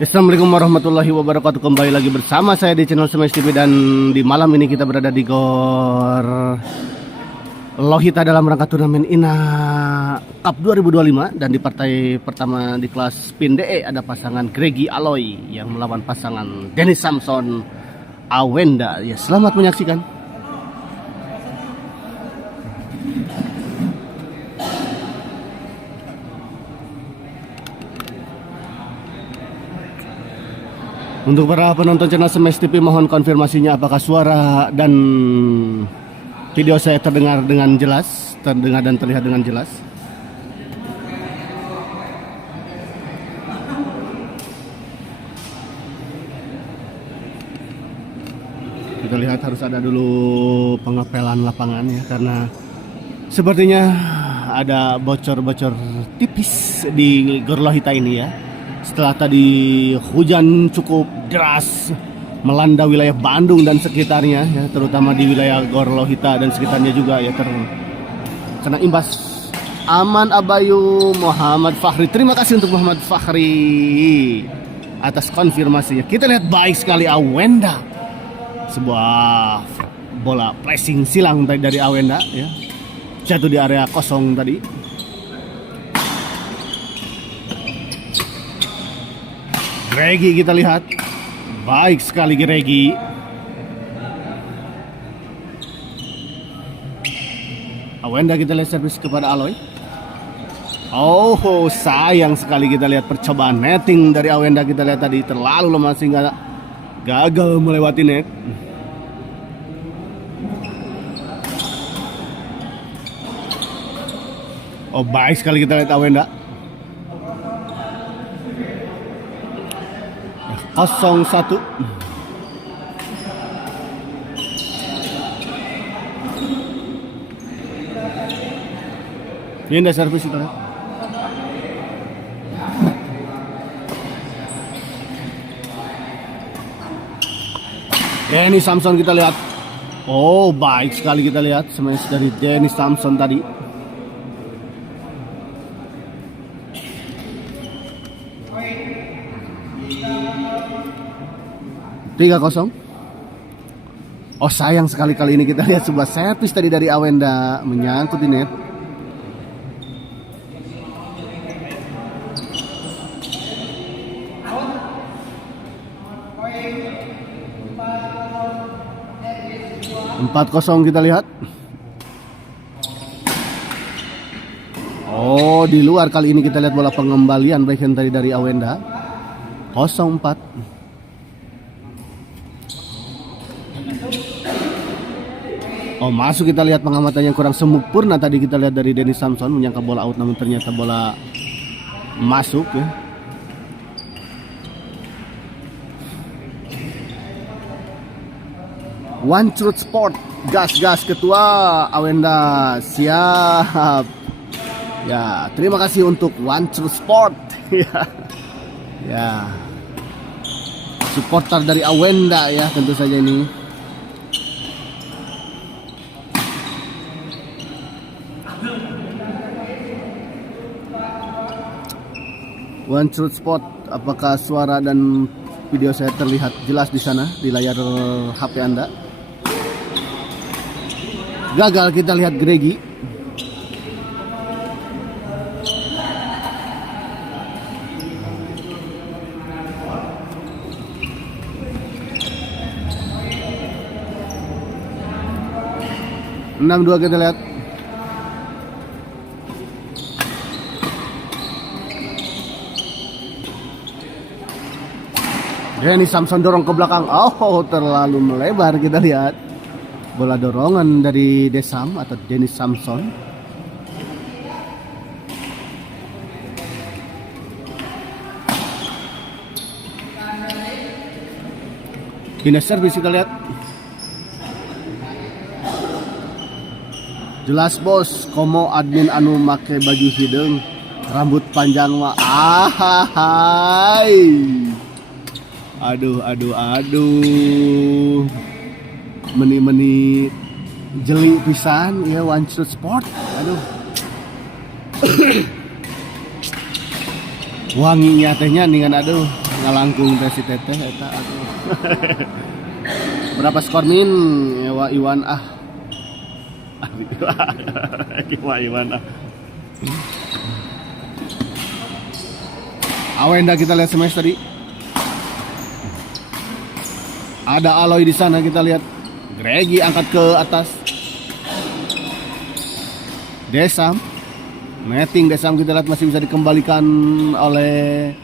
Assalamualaikum warahmatullahi wabarakatuh. Kembali lagi bersama saya di channel Smash TV. Dan di malam ini kita berada di Gor Lohita dalam rangka turnamen INA Cup 2025. Dan di partai pertama di kelas Spin DE ada pasangan Gregi Aloy yang melawan pasangan Dennis Samson Awenda. Ya, selamat menyaksikan. Untuk para penonton channel Smash TV, mohon konfirmasinya apakah suara dan video saya terdengar dengan jelas, terdengar dan terlihat dengan jelas. Kita lihat harus ada dulu pengepelan lapangan ya, karena sepertinya ada bocor-bocor tipis di Gor Lohita ini ya. Setelah tadi hujan cukup deras melanda wilayah Bandung dan sekitarnya ya, terutama di wilayah Gor Lohita dan sekitarnya juga ya, terkena imbas. Aman Abayu Muhammad Fahri, terima kasih untuk Muhammad Fahri atas konfirmasinya. Kita lihat baik sekali Awenda, sebuah bola pressing silang tadi dari Awenda ya, jatuh di area kosong tadi. Gregi kita lihat, baik sekali Gregi. Awenda kita lihat servis kepada Aloy. Oh, sayang sekali kita lihat percobaan netting dari Awenda, kita lihat tadi terlalu lemah sehingga gagal melewati net. Oh, baik sekali kita lihat Awenda. 0-1. Ini ada servis itu. Dennis Samson kita lihat. Oh, baik sekali kita lihat smash dari Dennis Samson tadi. Tiga 0. Oh, sayang sekali kali ini kita lihat sebuah servis tadi dari Awenda menyangkut di net. Empat 0 kita lihat. Oh, di luar kali ini kita lihat bola pengembalian backhand tadi dari Awenda. 0-4. Oh, masuk, kita lihat pengamatan yang kurang sempurna tadi kita lihat dari Dennis Samson, menyangka bola out namun ternyata bola masuk ya. One Truth Sport, gas ketua Awenda, siap. Ya, terima kasih untuk One Truth Sport. Ya. Supporter dari Awenda ya, tentu saja ini. One Truth Spot, apakah suara dan video saya terlihat jelas di sana di layar HP Anda? Gagal kita lihat Gregi. Enam 2 kita lihat. Dennis Samson dorong ke belakang. Oh, terlalu melebar kita lihat. Bola dorongan dari Desam atau Dennis Samson. Finish service kita lihat. Jelas bos, komo admin anu make baju hidung Rambut panjang mah. Ahai. Aduh. Meni jeli pisan ya One Shoot Sport. Aduh. Wanginya tehnya ningan aduh ngalangkung teh si teteh eta aduh. Berapa skor min? Ewa Iwan ah. Iwan ah. Awenda kita lihat smash tadi. Ada Aloy di sana kita lihat. Gregi angkat ke atas. Desam. Netting Desam kita lihat masih bisa dikembalikan oleh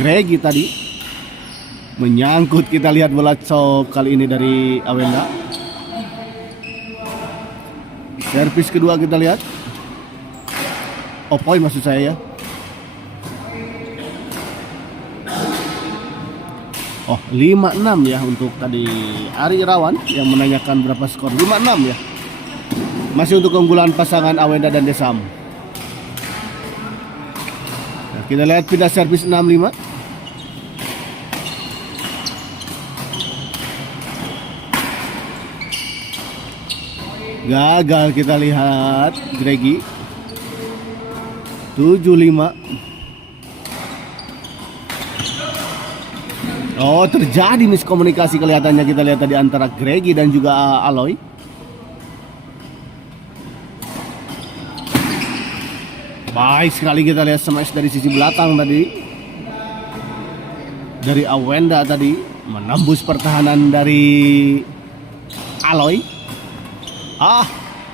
Gregi tadi. Menyangkut kita lihat bola chop kali ini dari Awenda. Servis kedua kita lihat. Opoy maksud saya ya. Oh 5-6 ya untuk tadi Ari Irawan yang menanyakan berapa skor. 5-6 ya. Masih untuk keunggulan pasangan Awenda dan Desam. Nah, kita lihat pindah servis 6-5. Gagal kita lihat Gregi. 7-5. Oh terjadi miskomunikasi kelihatannya kita lihat tadi antara Gregi dan juga Aloy. Baik sekali kita lihat smash dari sisi belakang tadi. Dari Awenda tadi menembus pertahanan dari Aloy.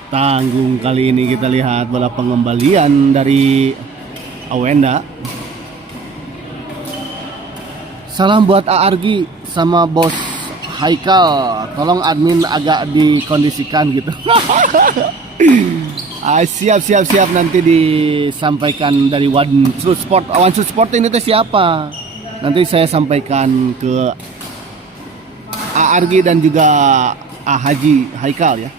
Tanggung kali ini kita lihat bola pengembalian dari Awenda. Salam buat Argi sama bos Haikal. Tolong admin agak dikondisikan gitu. Siap nanti disampaikan dari One Shoot Sport. One Shoot Sport ini tuh siapa? Nanti saya sampaikan ke Argi dan juga Haji Haikal ya.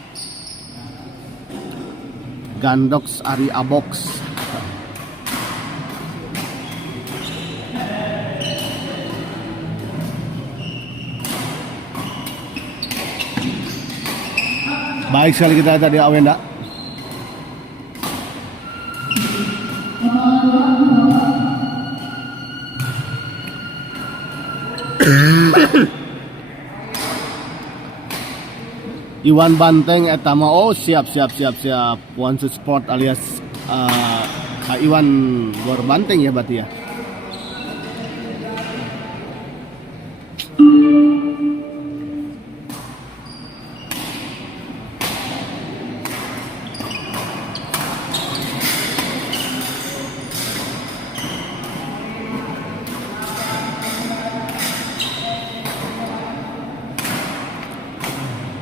Gandox Ari Abox. Baik sekali kita tadi Awenda. Iwan Banteng etama siap. One Shoot Sport alias Iwan Gor Banteng ya berarti ya.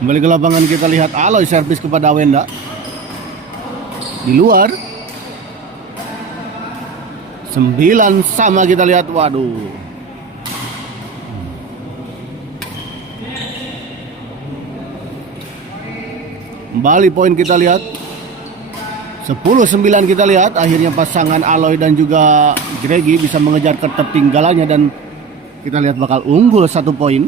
Kembali ke lapangan kita lihat Aloy servis kepada Awenda. Di luar 9 sama kita lihat. Waduh. Kembali poin kita lihat 10-9 kita lihat. Akhirnya pasangan Aloy dan juga Gregi bisa mengejar ketertinggalannya dan kita lihat bakal unggul 1 poin.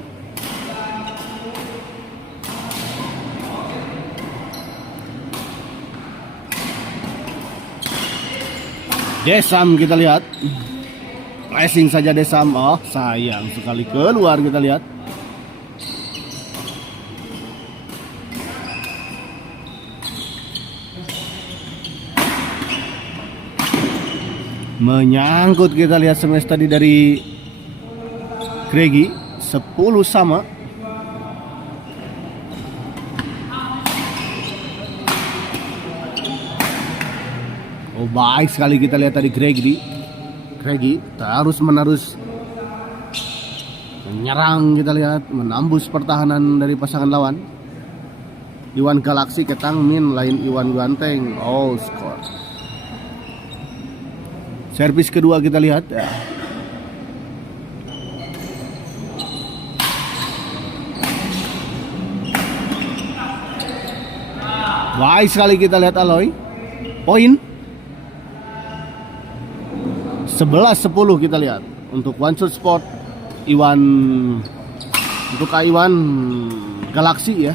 Desam kita lihat. Flashing saja Desam. Oh sayang sekali keluar kita lihat. Menyangkut kita lihat smash tadi dari Gregi. 10 sama. Oh baik sekali kita lihat tadi Gregi terus menerus menyerang kita lihat, menembus pertahanan dari pasangan lawan. Iwan Galaxy ketang min lain Iwan Ganteng. Oh skor. Servis kedua kita lihat ya. Baik sekali kita lihat Aloy. Poin 11-10 kita lihat untuk One Shot Sport Iwan, untuk Kak Iwan Galaxy ya.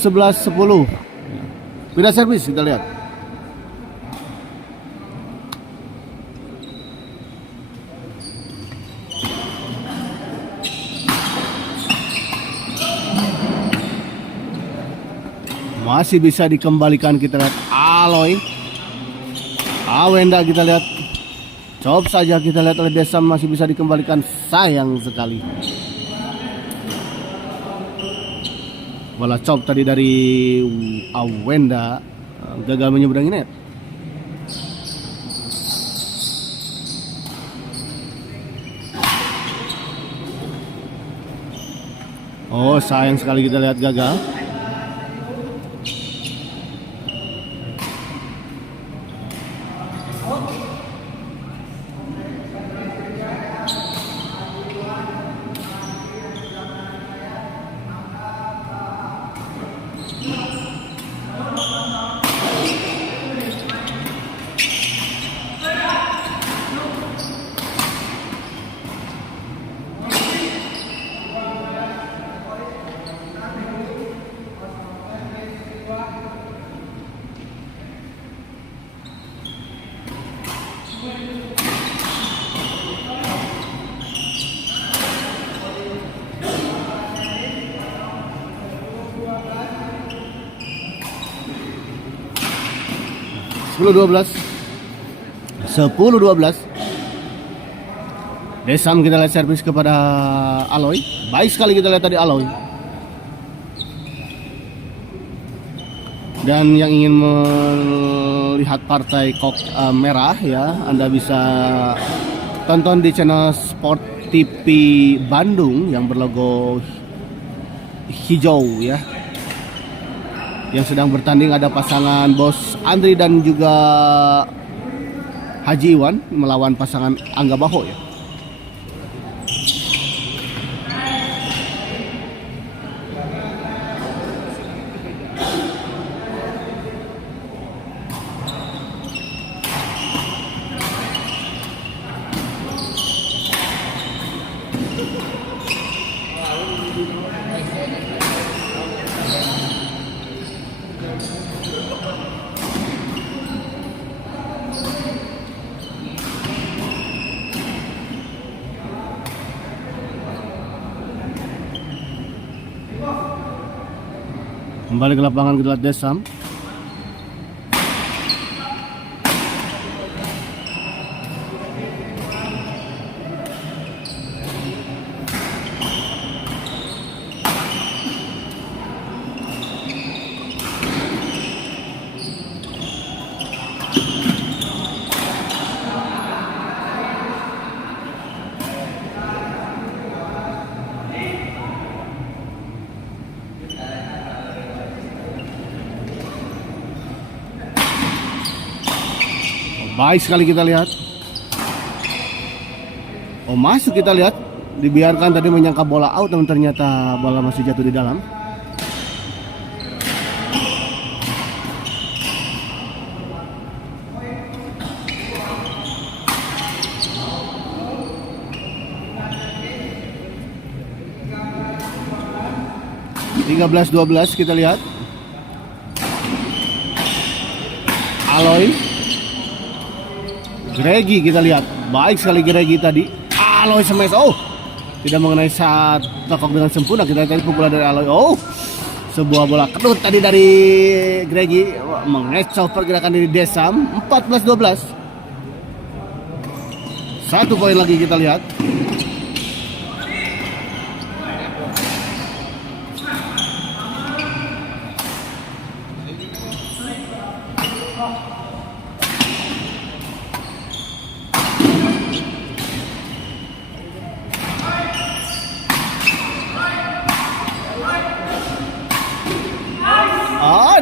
11-10. Pindah servis kita lihat. Masih bisa dikembalikan, kita lihat Aloy. Awenda kita lihat. Chop saja kita lihat oleh Desam, masih bisa dikembalikan, sayang sekali. Bola chop tadi dari Awenda gagal menyeberangi net. Oh, sayang sekali kita lihat gagal. Sepuluh dua belas. Desam kita lihat servis kepada Aloy. Baik sekali kita lihat tadi Aloy. Dan yang ingin melihat partai kok merah ya, Anda bisa tonton di channel Sport TV Bandung yang berlogo hijau ya. Yang sedang bertanding ada pasangan Bos Andri dan juga Haji Iwan melawan pasangan Angga Baho ya. Kembali ke lapangan kita lihat Desam. Baik sekali kita lihat. Oh, masuk kita lihat. Dibiarkan tadi menyangka bola out, namun ternyata bola masih jatuh di dalam. Belas 12 kita lihat. Aloy. Gregi kita lihat, baik sekali Gregi tadi. Aloy smash, oh tidak mengenai saat tekok dengan sempurna. Kita lihat pukulan dari Aloy. Oh, sebuah bola kedut tadi dari Gregi mengecoh pergerakan dari Desam. 14-12. 1 poin lagi kita lihat.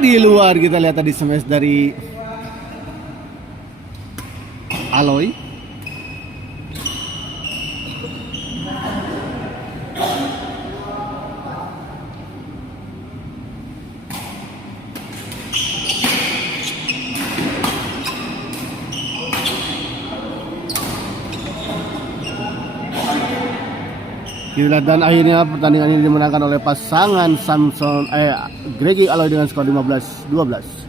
Di luar kita lihat tadi smash dari Aloy. Kita lihat, dan akhirnya pertandingan ini dimenangkan oleh pasangan Gregi Aloy dengan skor 15-12.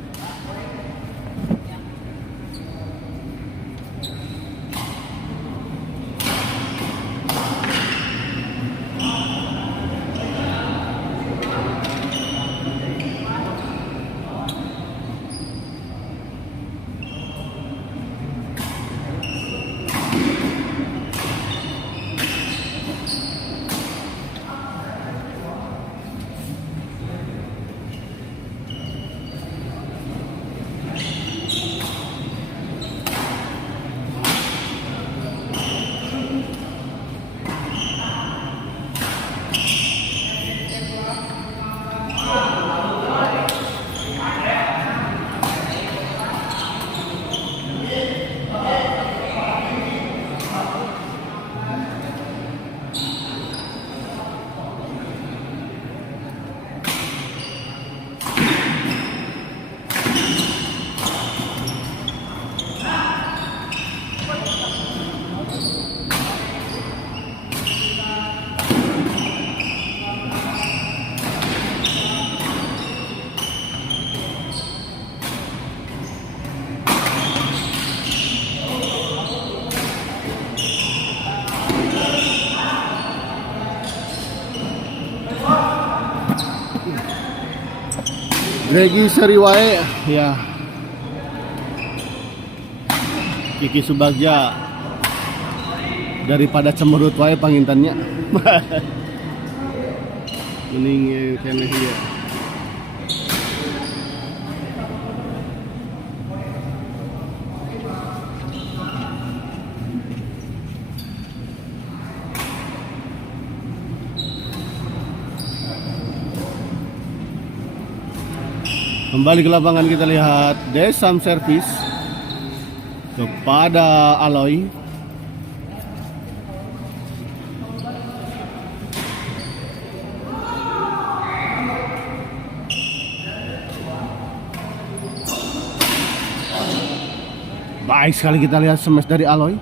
Gregi seri wae ya. Kiki Subagja daripada cemberut wae pangintannya. Mending kene ya. Kembali ke lapangan, kita lihat Desam servis kepada Aloy. Baik sekali, kita lihat smash dari Aloy.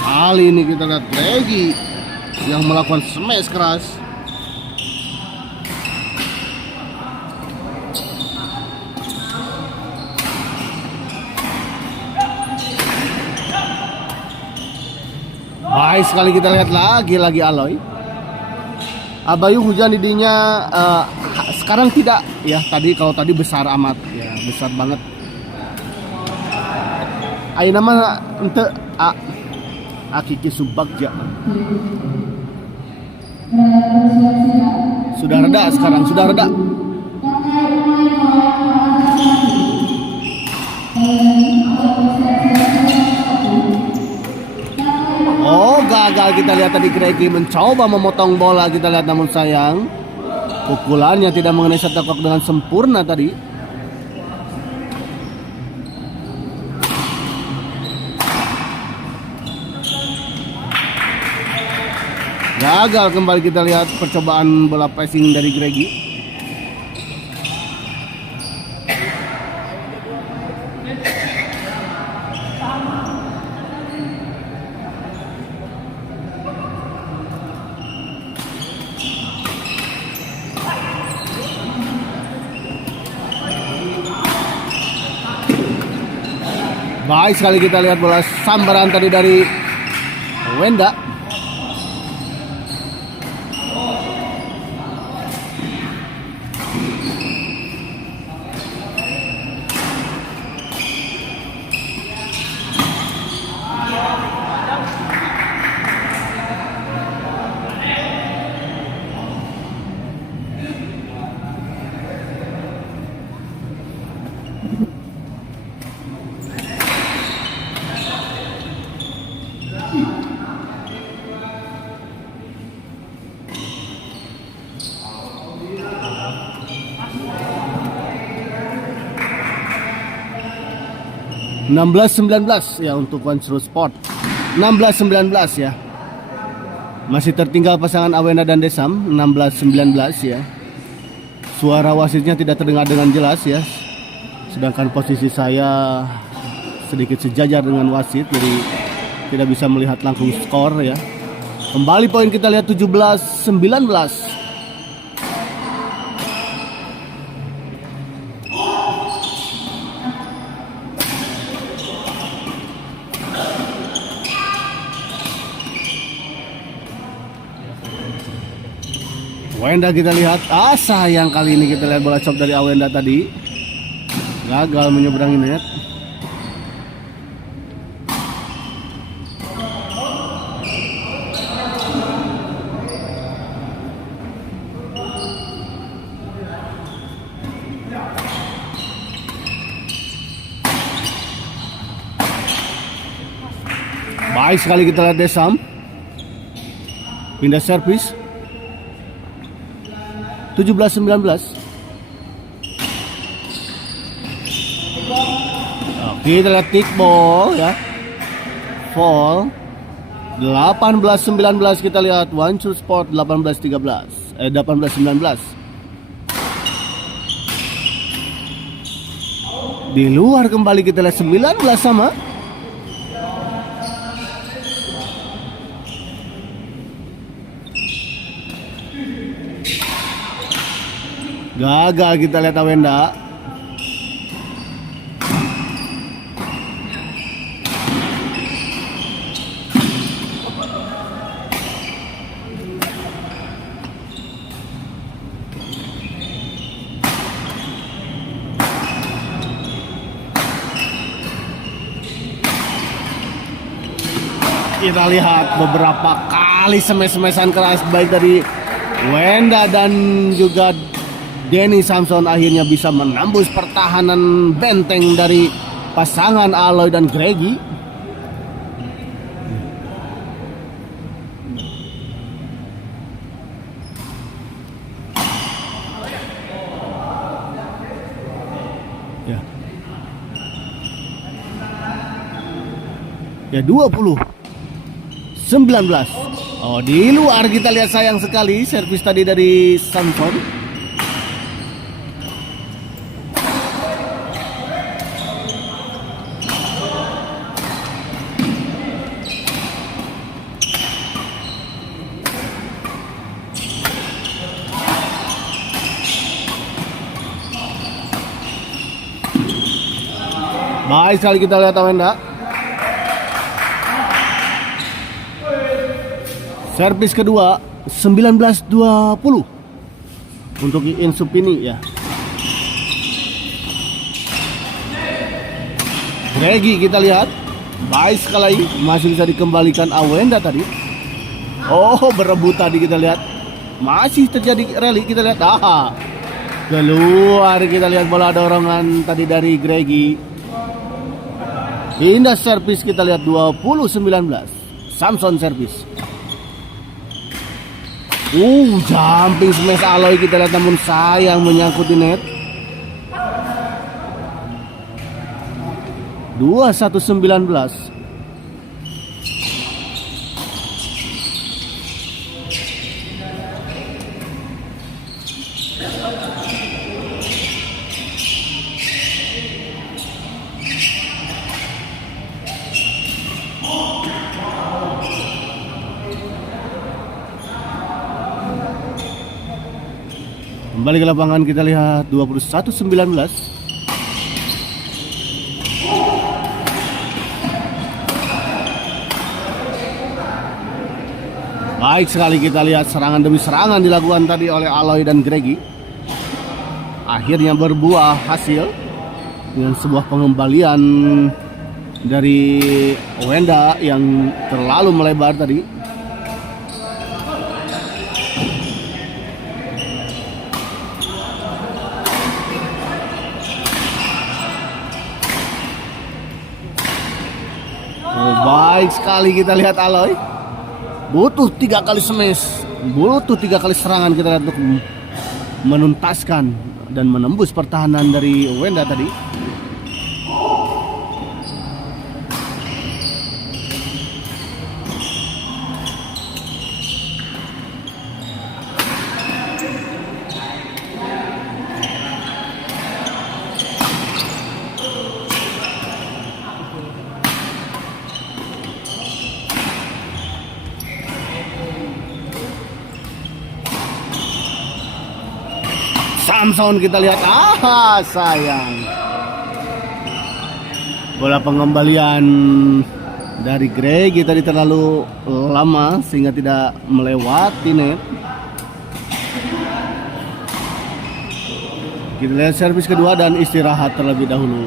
Kali ini kita lihat Gregi yang melakukan smash keras. Baik sekali, kita lihat lagi Aloy. Abayu hujan didinya sekarang tidak ya. Kalau tadi besar amat ya, besar banget. Ayo nama ente Kiki Subagja. Sudah reda sekarang, sudah reda. Oh, gagal. Kita lihat tadi Gregi mencoba memotong bola, kita lihat, namun sayang pukulannya tidak mengenai shuttlecock dengan sempurna tadi. Gagal kembali, kita lihat percobaan bola passing dari Gregi. Baik sekali, kita lihat bola sambaran tadi dari Wenda. (16-19) ya untuk Konstru Sport. 16-19 ya. Masih tertinggal pasangan Awena dan Desam 16-19 ya. Suara wasitnya tidak terdengar dengan jelas ya. Sedangkan posisi saya sedikit sejajar dengan wasit, jadi tidak bisa melihat langsung skor ya. Kembali poin kita lihat 17-19. Wenda kita lihat, sayang kali ini kita lihat bola chop dari Awenda tadi gagal menyeberangi net. Baik sekali kita lihat Desam pindah servis 17-19. Kita lihat tick ball ya, fall 18-19. Kita lihat One True Sport 18-19. Di luar kembali kita lihat 19 sama. Gagal kita lihat Awenda. Kita lihat beberapa kali smash-smashan keras baik dari Wenda dan juga Denny Samson akhirnya bisa menembus pertahanan benteng dari pasangan Aloy dan Gregi. Ya 20-19. Oh, di luar kita lihat sayang sekali servis tadi dari Samson. Baik sekali kita lihat Awenda. Servis kedua 19-20 untuk Insupini ya. Gregi kita lihat. Baik sekali masih bisa dikembalikan Awenda tadi. Oh, berebut tadi kita lihat. Masih terjadi rally kita lihat. Keluar kita lihat bola dorongan tadi dari Gregi. Indah servis kita lihat 20-19. Samson servis. Jumping smash Aloy kita lihat namun sayang menyangkut di net. 21-19. Kembali ke lapangan kita lihat 21-19. Baik sekali kita lihat serangan demi serangan dilakukan tadi oleh Aloy dan Gregi. Akhirnya berbuah hasil dengan sebuah pengembalian dari Wenda yang terlalu melebar tadi. Baik sekali kita lihat Aloy. Butuh 3 kali smash, butuh 3 kali serangan kita lihat untuk menuntaskan dan menembus pertahanan dari Wenda tadi. Samson kita lihat, sayang. Bola pengembalian dari Gregi tadi terlalu lama sehingga tidak melewati net. Kita lihat servis kedua dan istirahat terlebih dahulu.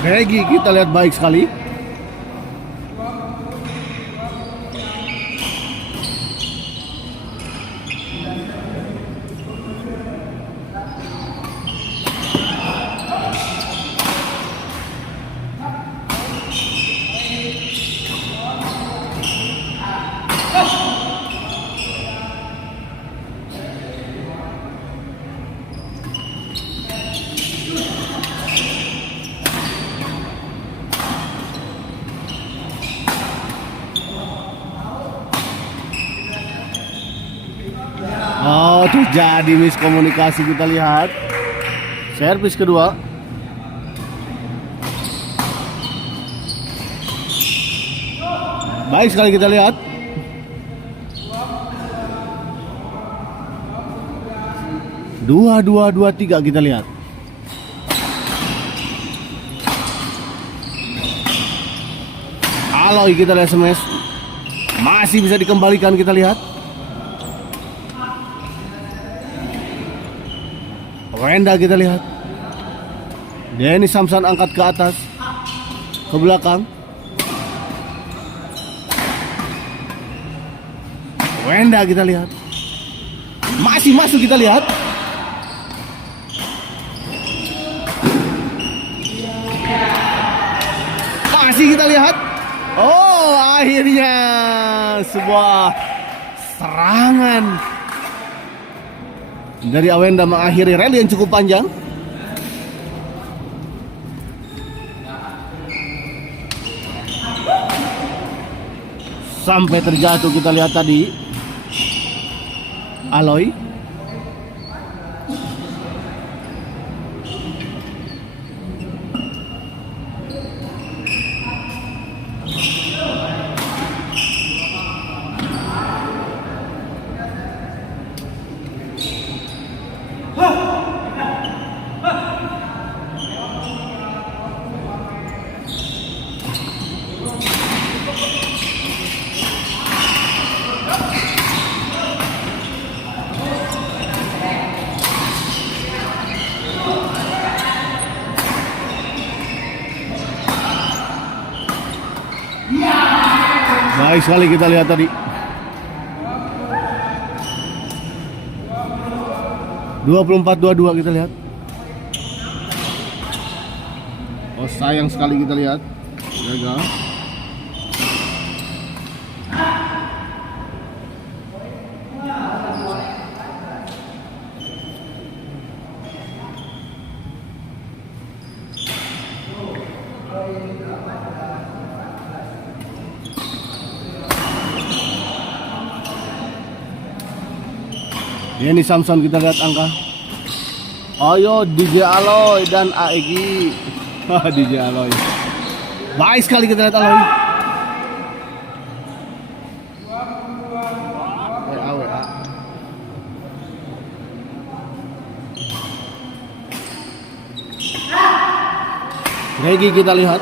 Regi kita lihat baik sekali. Oh, terjadi miskomunikasi, kita lihat. Servis kedua. Baik sekali kita lihat. Dua, tiga kita lihat. Aloy kita lihat smash. Masih bisa dikembalikan, kita lihat. Wenda kita lihat. Denny Samson angkat ke atas, ke belakang. Wenda kita lihat. Masih masuk, kita lihat. Masih kita lihat. Oh, akhirnya sebuah serangan dari Awenda mengakhiri rally yang cukup panjang. Sampai terjatuh, kita lihat tadi Aloy. Baik sekali kita lihat tadi. 24-22 kita lihat. Oh, sayang sekali kita lihat. Gagal. Denny Samson kita lihat angka Ayo DJ Aloy dan Aegi. DJ Aloy. Baik sekali kita lihat Aloy. WA. Regi kita lihat.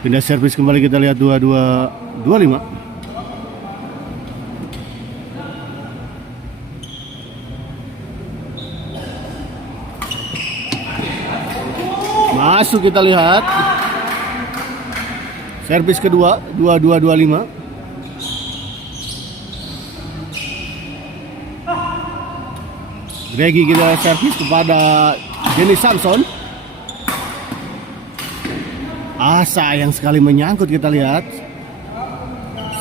Pindah servis kembali, kita lihat 22-25. Masuk, kita lihat servis kedua 22-25. Regi kita servis kepada Jenny Samson. Sayang sekali menyangkut, kita lihat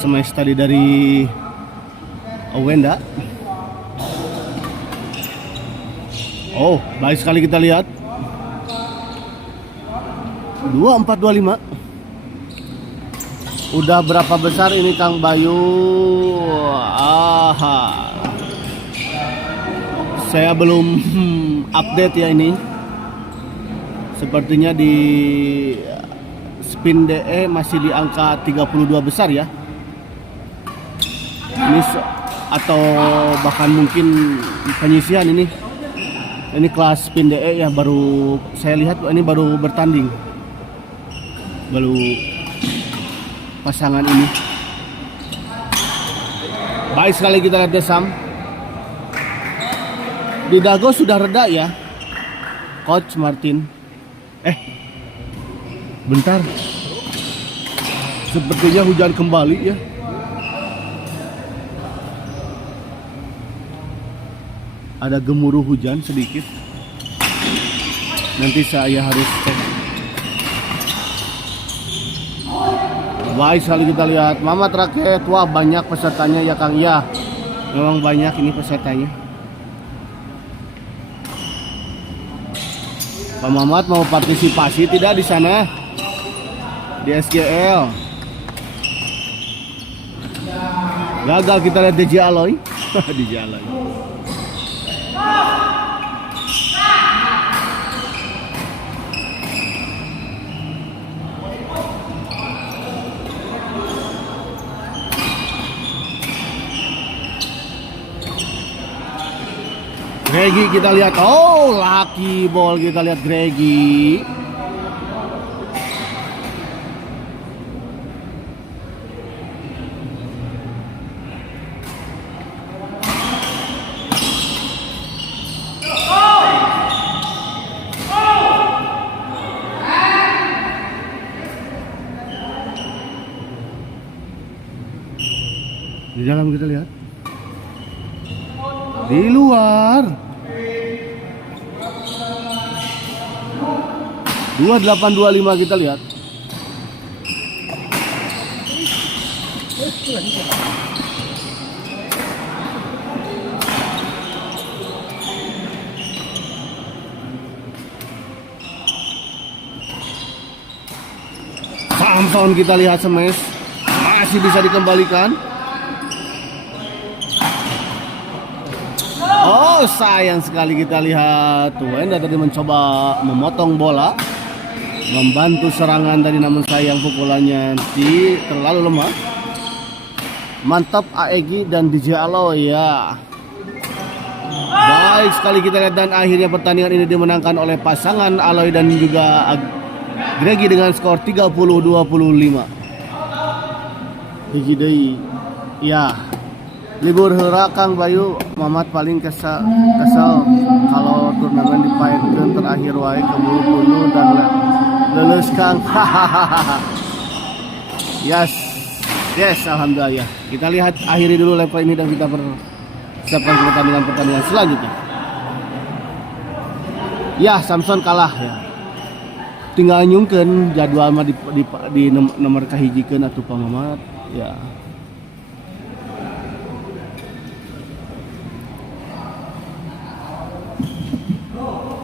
smash tadi dari Wenda. Baik sekali, kita lihat 24-25. Udah berapa besar ini Kang Bayu? Saya belum update ya ini. Sepertinya di Spin DE masih di angka 32 besar ya. Ini atau bahkan mungkin penyisian ini. Ini kelas Spin DE ya, baru saya lihat ini baru bertanding. Baru pasangan ini. Baik sekali, kita lihat Desam. Di Dago sudah reda ya, Coach Martin. Bentar, sepertinya hujan kembali ya. Ada gemuruh hujan sedikit. Nanti saya harus cek. Baik sekali, kita lihat Mamat Raket. Wah, banyak pesertanya ya Kang. Ya, memang banyak ini pesertanya. Pak Mamat mau partisipasi tidak di sana? Di SGL. Gagal, kita lihat DJ Aloy. DJ Aloy. Gregi kita lihat, lucky ball, kita lihat Gregi. Di dalam kita lihat. Di luar. 2825 kita lihat. Samson kita lihat smash. Masih bisa dikembalikan. Oh, sayang sekali kita lihat. Wenda tadi mencoba memotong bola, membantu serangan tadi, namun sayang pukulannya terlalu lemah. Mantap Aegi dan DJ Aloy ya. Baik sekali kita lihat, dan akhirnya pertandingan ini dimenangkan oleh pasangan Aloy dan juga Gregi dengan skor 30-25. Hiji deui. Ya. Libur heula Kang Bayu, Mamat paling kesel kalau turnamen dipaenkeun terakhir wae keburu-buru dan lulus Kang. Yes, alhamdulillah ya. Kita lihat akhiri dulu level ini dan kita persiapkan pertandingan selanjutnya. Ya, Samson kalah ya. Tinggal nyungkeun jadwal mah di nomor kahijikeun atuh Pak Mamat ya.